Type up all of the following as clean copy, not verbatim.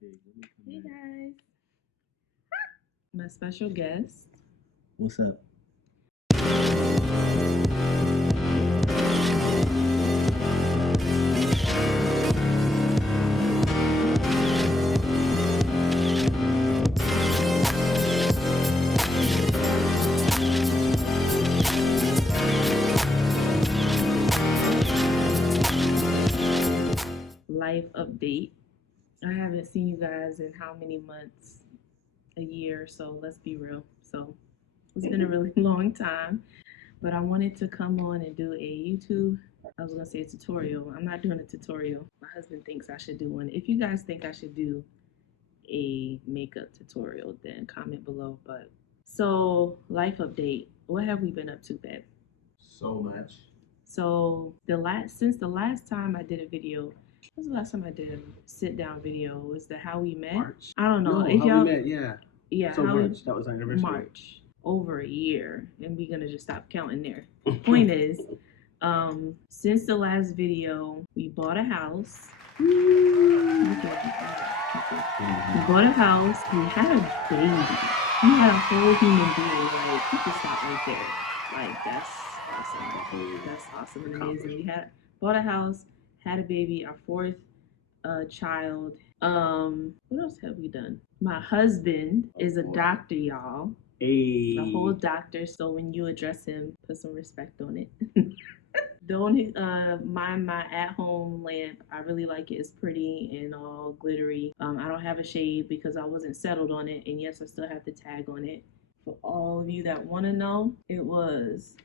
Hey guys, my special guest. What's up? Life update. I haven't seen you guys in how many months? A year, so let's be real. So it's been a really long time, but I wanted to come on and do a YouTube. I was gonna say a tutorial. I'm not doing a tutorial. My husband thinks I should do one. If you guys think I should do a makeup tutorial, then comment below. But so life update. What have we been up to, babe? So much. So since the last time I did a video, what was the last time I did a sit down video? Was the how we met? March. I don't know. No, If how y'all, we met, yeah. yeah, So how March, that was our anniversary. March, over a year, and we're gonna just stop counting there. Point is, since the last video, we bought a house. We bought a house. We had a baby. We had a whole human being. Like, you can stop right there. Like, that's awesome. That's awesome and amazing. We bought a house, had a baby, our fourth child. What else have we done? My husband is a doctor, y'all. Hey. A whole doctor. So when you address him, put some respect on it. Don't mind my at-home lamp. I really like it. It's pretty and all glittery. I don't have a shade because I wasn't settled on it, and yes, I still have the tag on it. For all of you that want to know, it was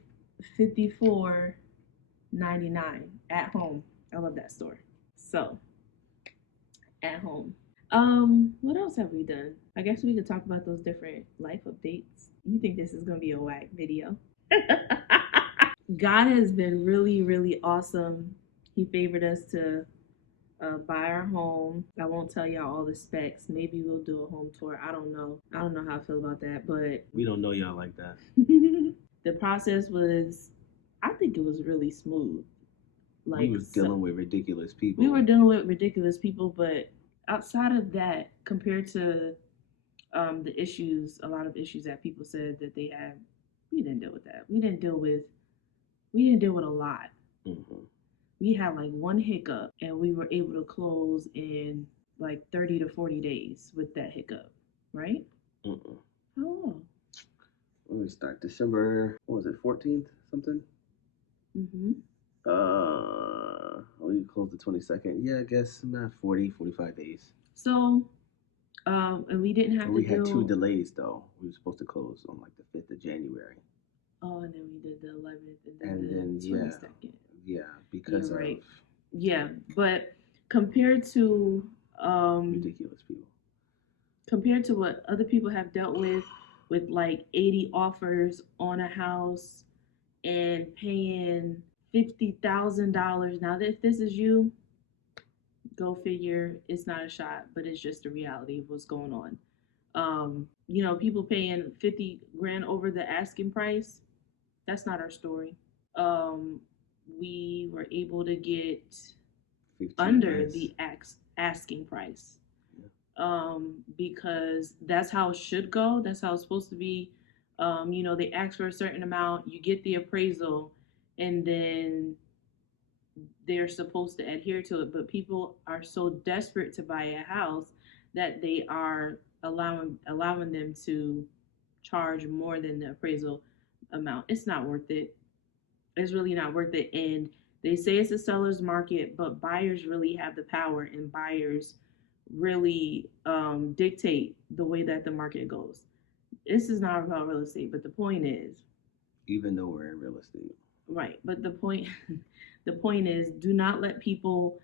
$54.99 at home. I love that store. So at home. What else have we done? I guess we could talk about those different life updates. You think this is gonna be a whack video? God has been really, really awesome. He favored us to buy our home. I won't tell y'all all the specs. Maybe we'll do a home tour. I don't know. I don't know how I feel about that, but We don't know y'all like that. the process was, I think it was really smooth. Like, we was dealing with ridiculous people. We were dealing with ridiculous people, but outside of that, compared to the issues, a lot of issues that people said that they had, we didn't deal with that. We didn't deal with a lot. Mm-hmm. We had like one hiccup, and we were able to close in like 30 to 40 days with that hiccup, right? Mm-mm. How long? When we start December, what was it, 14th, something? Mm-hmm. We closed the 22nd. Yeah, I guess about 40, 45 days. So, and we didn't have to We had 2 delays, though. We were supposed to close on like the 5th of January. Oh, and then we did the 11th and then the 22nd. Yeah, because You're of... right. Yeah, but compared to ridiculous people. Compared to what other people have dealt with like 80 offers on a house and paying $50,000. Now, if this is you, go figure. It's not a shot, but it's just the reality of what's going on. People paying 50 grand over the asking price. That's not our story. We were able to get under the asking price. Because that's how it should go. That's how it's supposed to be. They ask for a certain amount, you get the appraisal, and then they're supposed to adhere to it. But people are so desperate to buy a house that they are allowing them to charge more than the appraisal amount. It's not worth it. It's really not worth it. And they say it's a seller's market, but buyers really have the power, and buyers really dictate the way that the market goes. This is not about real estate, but the point is, even though we're in real estate, right? But the point is, do not let people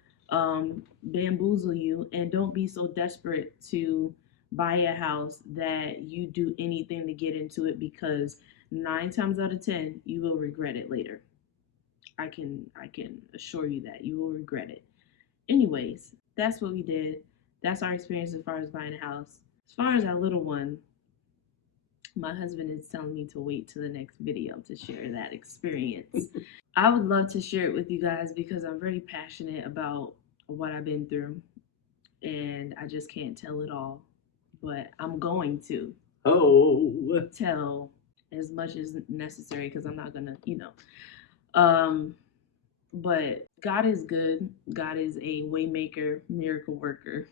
bamboozle you, and don't be so desperate to buy a house that you do anything to get into it, because 9 times out of 10 you will regret it later. I can assure you that you will regret it. Anyways, that's what we did. That's our experience as far as buying a house. As far as our little one, my husband is telling me to wait till the next video to share that experience. I would love to share it with you guys because I'm very passionate about what I've been through. and I just can't tell it all. But I'm going to tell as much as necessary because I'm not gonna, Um, but God is good. God is a waymaker, miracle worker,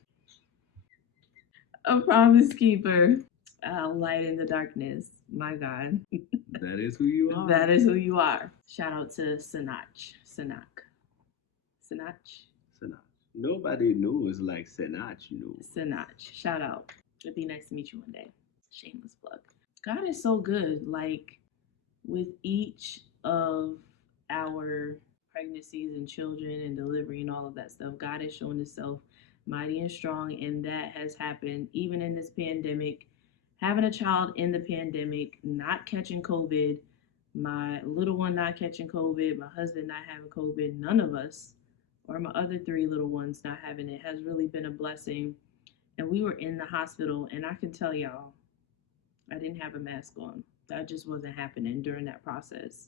a promise keeper, a light in the darkness. My God. That is who you are. That is who you are. Shout out to Sanach. Sinach. Nobody knows like Sinach knows. Sanach. Shout out. It'd be nice to meet you one day. Shameless plug. God is so good. Like with each of our pregnancies and children and delivery and all of that stuff, God has shown Himself mighty and strong, and that has happened even in this pandemic. Having a child in the pandemic, not catching COVID, my little one not catching COVID, my husband not having COVID, none of us, or my other three little ones not having it, has really been a blessing. And we were in the hospital, and I can tell y'all, I didn't have a mask on. That just wasn't happening during that process,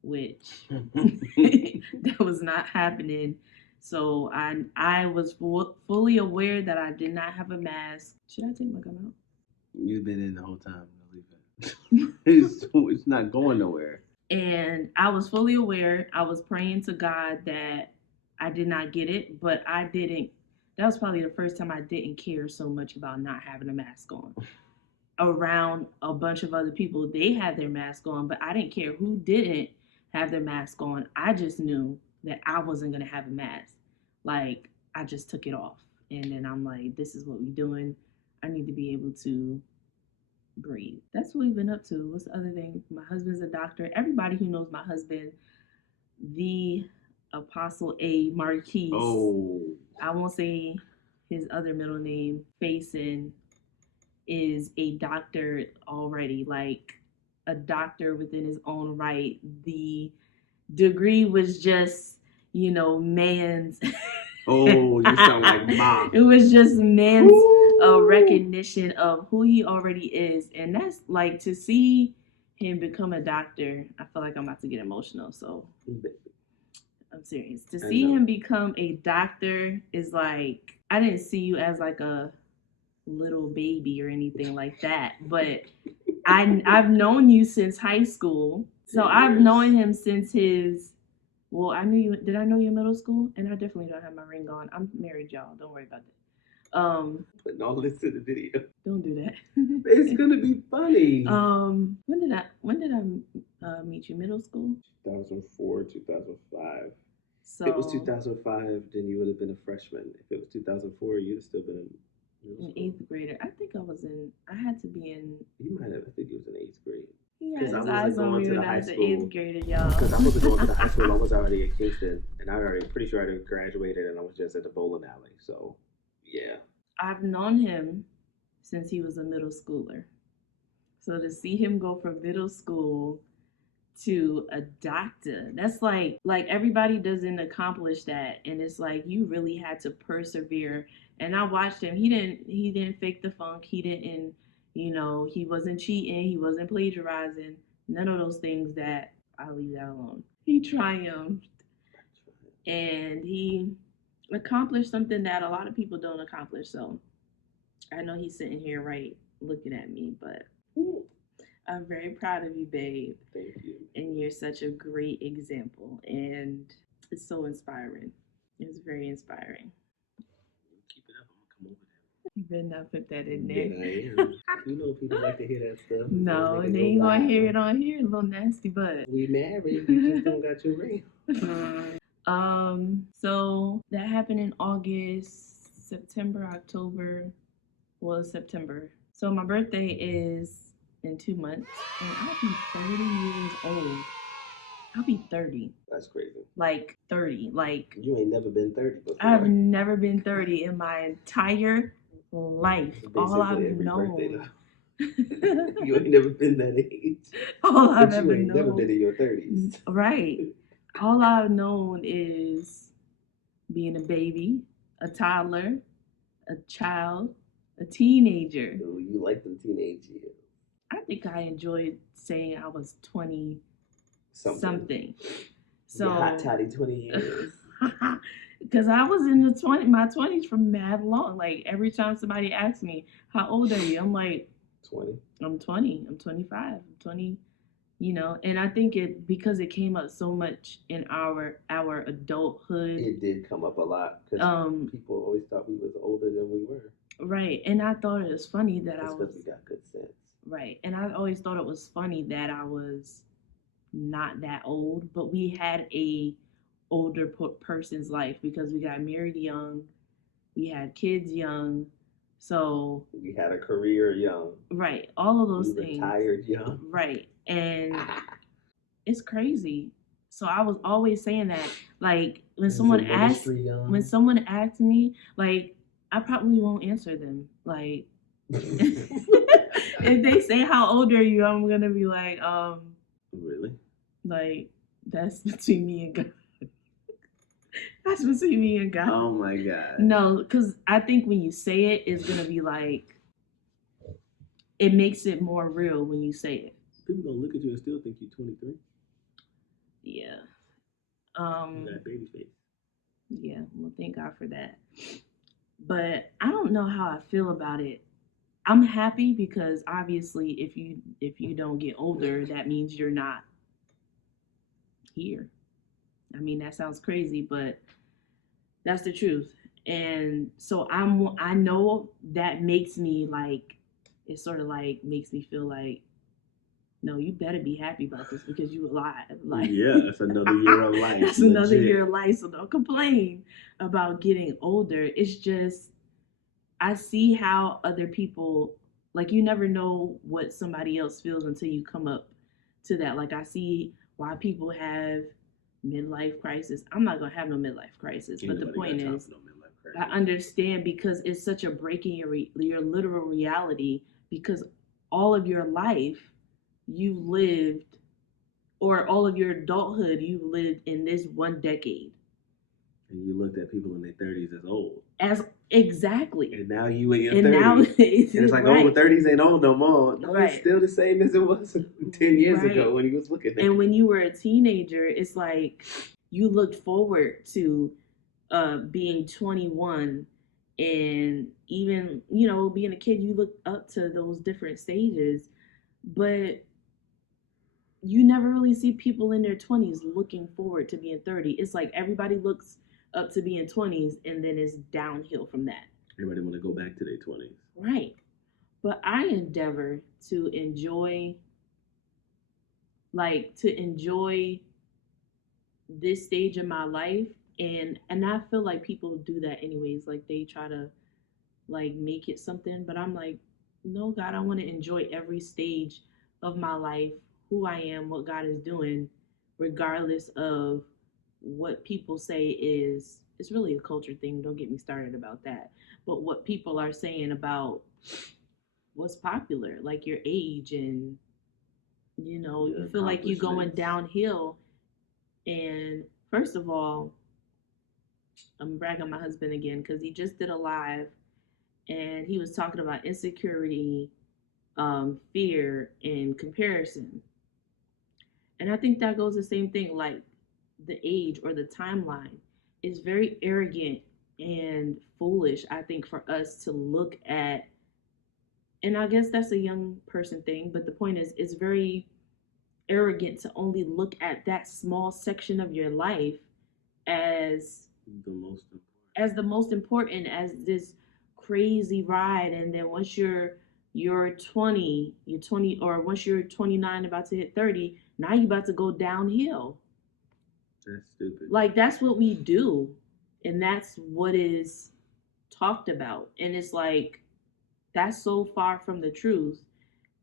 which that was not happening. So I was fully aware that I did not have a mask. Should I take my gum out? You've been in the whole time. Leave it. It's not going nowhere. And I was fully aware. I was praying to God that I did not get it, but I didn't. That was probably the first time I didn't care so much about not having a mask on. Around a bunch of other people, they had their mask on, but I didn't care who didn't have their mask on. I just knew that I wasn't gonna have a mask. Like I just took it off, and then I'm like, this is what we're doing. I need to be able to breathe. That's what we've been up to. What's the other thing? My husband's a doctor. Everybody who knows my husband, the Apostle A. Marquise. Oh. I won't say his other middle name. Faison is a doctor already, like a doctor within his own right. The degree was just, man's. Oh, you sound like mom. It was just man's recognition of who he already is. And that's like to see him become a doctor. I feel like I'm about to get emotional. So I'm serious. To see him become a doctor is like, I didn't see you as like a little baby or anything like that, but I've known you since high school. So I've known him since his. Well, I knew you. Did I know you in middle school? And I definitely don't have my ring on. I'm married, y'all. Don't worry about that. Putting all this in the video. Don't do that. It's gonna be funny. When did I meet you? Middle school. 2004, 2005. So if it was 2005, then you would have been a freshman. If it was 2004, you'd have still been in an eighth grader. I think I had to be in. You might have. I think it was in eighth grade. Because I was going to the high school. Eighth grader, y'all. Because I wasn't going to the high school. I was already at Kingston, and I already pretty sure I already graduated, and I was just at the bowling alley. So, yeah. I've known him since he was a middle schooler. So to see him go from middle school to a doctor, that's like everybody doesn't accomplish that, and it's like you really had to persevere. And I watched him. He didn't fake the funk. He didn't. He wasn't cheating. He wasn't plagiarizing. None of those things. That I'll leave that alone. He triumphed, and he accomplished something that a lot of people don't accomplish. So I know he's sitting here right looking at me, but I'm very proud of you, babe. Thank you. And you're such a great example, and it's so inspiring. It's very inspiring. Keep it up. I'm gonna come over there. You better not put that in there. Yeah, I am. You know people like to hear that stuff. No, they ain't gonna hear it on here, little nasty butt. We married, you just don't got your ring. So that happened in August, September, October. Well, September. So my birthday is in 2 months, and I'll be 30 years old. I'll be 30. That's crazy. Like 30. Like you ain't never been 30 before. I've never been 30 in my entire life. Basically all I've known. You ain't never been that age. All I've ever known. You ain't never been in your 30s. Right. All I've known is being a baby, a toddler, a child, a teenager. Ooh, you like them teenage years. I think I enjoyed saying I was 20 something. So hot toddy 20 years. Because I was in my 20s for mad long. Like every time somebody asks me, how old are you? I'm like, 20. I'm 20. I'm 25. I'm 20. And I think because it came up so much in our adulthood. It did come up a lot because people always thought we was older than we were. Right. And I thought it was funny that That's because we got good sense. Right. And I always thought it was funny that I was not that old, but we had a older person's life because we got married young, we had kids young, so we had a career young. Right, all of those things. Retired young. Right, and it's crazy. So I was always saying that, like when someone asks me, like I probably won't answer them, like. If they say how old are you, I'm gonna be like, really? Like that's between me and God. That's between me and God. Oh my God. No, because I think when you say it, it's gonna be like it makes it more real when you say it. People gonna look at you and still think you're 23. Yeah. You got baby face. Yeah. Well, thank God for that. But I don't know how I feel about it. I'm happy because obviously if you don't get older, that means you're not here. I mean, that sounds crazy, but that's the truth. And so I know that makes me like, it sort of like makes me feel like, no, you better be happy about this because you alive. Like, yeah, that's another year of life. That's another year of life. So don't complain about getting older. It's just, I see how other people, like, you never know what somebody else feels until you come up to that. Like, I see why people have midlife crisis. I'm not going to have no midlife crisis. But the point is, I understand because it's such a break in your literal reality because all of your life you've lived, or all of your adulthood you've lived in this one decade. And you looked at people in their 30s as old. Exactly. And now you in your 30s. Now it's like, right. Oh, 30s ain't old no more. No, right. It's still the same as it was 10 years ago when he was looking at it. And when you were a teenager, it's like you looked forward to being 21 and even, being a kid, you looked up to those different stages. But you never really see people in their 20s looking forward to being 30. It's like everybody looks up to being 20s and then it's downhill from that. Everybody want to go back to their 20s. Right. But I endeavor to enjoy this stage of my life, and I feel like people do that anyways. Like they try to like make it something, but I'm like, no, God, I want to enjoy every stage of my life, who I am, what God is doing, regardless of what people say is. It's really a culture thing. Don't get me started about that. But what people are saying about what's popular, like your age, and you feel like you're going downhill. And first of all, I'm bragging on my husband again because he just did a live and he was talking about insecurity, fear, and comparison. And I think that goes the same thing, like the age or the timeline is very arrogant and foolish, I think, for us to look at. And I guess that's a young person thing, but the point is, it's very arrogant to only look at that small section of your life as the most important, as this crazy ride. And then once you're 20, or once you're 29 about to hit 30, now you're about to go downhill. That's stupid. Like that's what we do, and that's what is talked about, and it's like that's so far from the truth.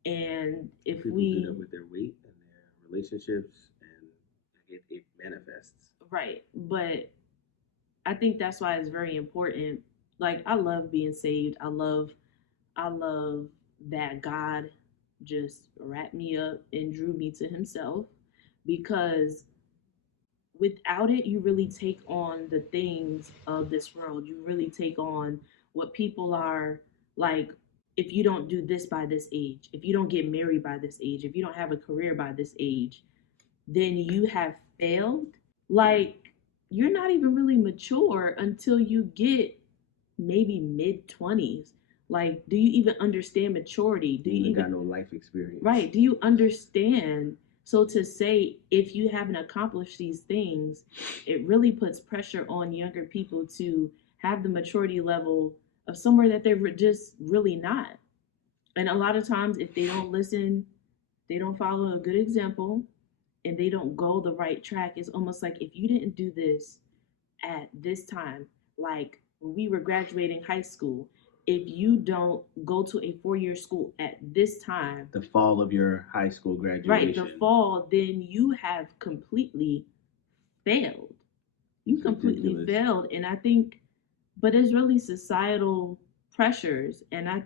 And if people do that with their weight and their relationships, and it manifests. Right, but I think that's why it's very important. Like I love being saved. I love that God just wrapped me up and drew me to himself, because without it, you really take on the things of this world. You really take on what people are like. If you don't do this by this age, if you don't get married by this age, if you don't have a career by this age, then you have failed. Like you're not even really mature until you get maybe mid-20s. Like, do you even understand maturity? Do you even got no life experience? Right. Do you understand? So to say, if you haven't accomplished these things, it really puts pressure on younger people to have the maturity level of somewhere that they're just really not. And a lot of times, if they don't listen, they don't follow a good example, and they don't go the right track, it's almost like if you didn't do this at this time, like when we were graduating high school, if you don't go to a 4-year school at this time, the fall of your high school graduation, right, the fall, then you have completely failed. You completely failed. And I think, but it's really societal pressures. And I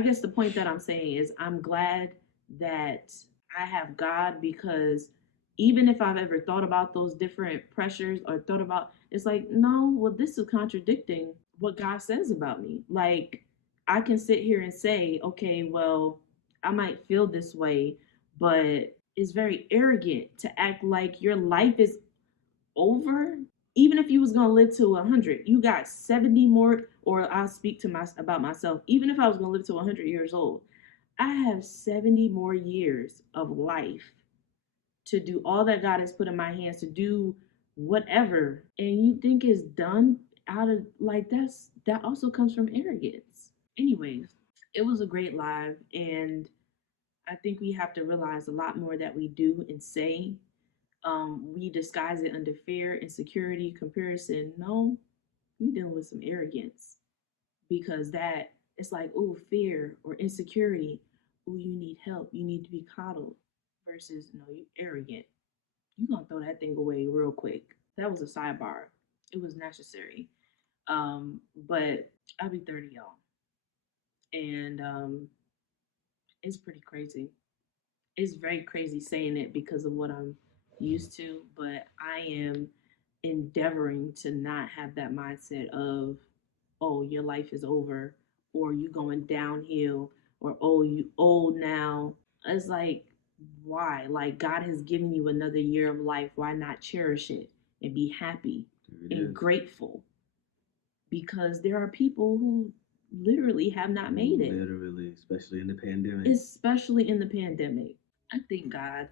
guess the point that I'm saying is I'm glad that I have God, because even if I've ever thought about those different pressures or thought about, it's like, no, well, this is contradicting what God says about me. Like, I can sit here and say, okay, well, I might feel this way, but it's very arrogant to act like your life is over. Even if you was gonna live to 100, you got 70 more. Or I'll speak to about myself. Even if I was gonna live to 100 years old, I have 70 more years of life to do all that God has put in my hands, to do whatever. And you think it's done out of, like, that also comes from arrogance. Anyways, it was a great live, and I think we have to realize a lot more that we do and say. We disguise it under fear, insecurity, comparison. No, you're dealing with some arrogance, because that it's like, oh, fear or insecurity. Oh, you need help. You need to be coddled. Versus, no, you arrogant. You gonna throw that thing away real quick. That was a sidebar. It was necessary. But I'll be 30, y'all, and it's pretty crazy. It's very crazy saying it because of what I'm used to, but I am endeavoring to not have that mindset of, oh, your life is over, or you going downhill, or oh, you old now. It's like, why? Like, God has given you another year of life. Why not cherish it and be happy and grateful? Because there are people who literally have not made it. Literally, especially in the pandemic. Especially in the pandemic. I thank God.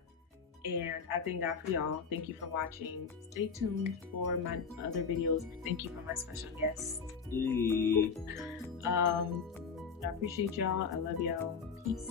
And I thank God for y'all. Thank you for watching. Stay tuned for my other videos. Thank you for my special guest. Hey. I appreciate y'all. I love y'all. Peace.